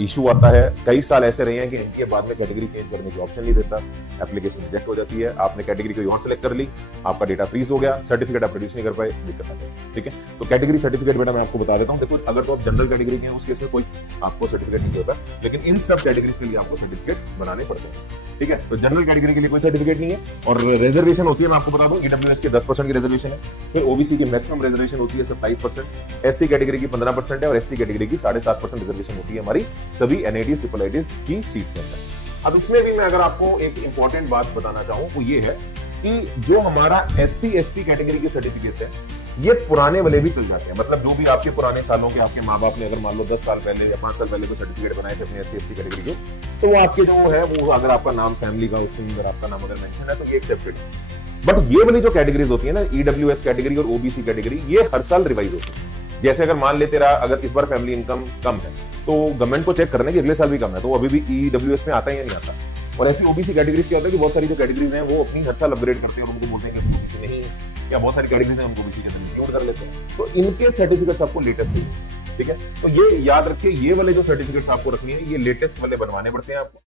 Issue आता है। कई साल ऐसे रहे हैं कि एनटीए बाद में कैटेगरी चेंज करने की ऑप्शन नहीं देता, एप्लीकेशन रिजेक्ट हो जाती है। आपने कैटेगरी को यहां सेलेक्ट कर ली, आपका डेटा फ्रीज हो गया, सर्टिफिकेट आप प्रोड्यूस नहीं कर पाए, दिक्कत आ गई। ठीक है, तो कैटेगरी सर्टिफिकेट बेटा मैं आपको बता देता हूं। देखो, अगर तो आप जनरल कैटेगरी के हैं उस केस में कोई आपको सर्टिफिकेट नहीं होता, लेकिन इन सब कैटेगरीज के लिए आपको सर्टिफिकेट बनाने पड़ते हैं। ठीक है, तो जनरल कैटेगरी के लिए कोई सर्टिफिकेट नहीं है। और रिजर्वेशन होती है, मैं आपको बता दूं, ईडब्ल्यूएस के 10% की रिजर्वेशन है। फिर ओबीसी की मैक्सिमम रिजर्वेशन होती है 27%, एससी कैटेगरी की 15% है और एसटी कैटेगरी की 7.5% रिजर्वेशन होती है हमारी सभी एनआईटीज ट्रिपल आईटीज की सीट्स के अंदर। अब इसमें भी मैं अगर आपको एक इंपॉर्टेंट बात बताना चाहूं वो ये है कि जो हमारा एससी एसटी कैटेगरी के सर्टिफिकेट है ये पुराने वाले भी चल जाते हैं। मतलब जो भी आपके पुराने सालों के आपके माँ बाप ने अगर मान लो 10 साल पहले या 5 साल पहले को सर्टिफिकेट बनाए थे अपने एससी एसटी कैटेगरी के, तो वो आपके जो है वो अगर आपका नाम फैमिली का उसके अंदर आपका नाम अगर मेंशन है तो ये एक्सेप्टेड है। बट ये वाली जो कैटेगरीज होती है ना, ईडब्ल्यूएस कैटेगरी और ओबीसी कैटेगरी, ये हर साल रिवाइज होती है। जैसे अगर मान लेते रहा अगर इस बार फैमिली इनकम कम है तो गवर्नमेंट को चेक करना कि अगले साल भी कम है, तो वो अभी भी ईडब्ल्यूएस में आता है या नहीं आता। और ऐसी ओबीसी कैटेगरीज क्या होता है कि बहुत सारी जो कैटेगरीज हैं वो अपनी हर साल अपग्रेड करते हैं और उनको बोलते हैं कि ओबीसी नहीं है, या बहुत सारी कैटेगरीज हैं उनको ओबीसी के अंदर इंक्लूड कर लेते हैं। तो इनके सर्टिफिकेट्स आपको लेटेस्ट चाहिए। ठीक है, तो ये याद रखिए, ये वाले जो सर्टिफिकेट्स आपको रखनी है ये लेटेस्ट वाले बनवाने पड़ते हैं आपको।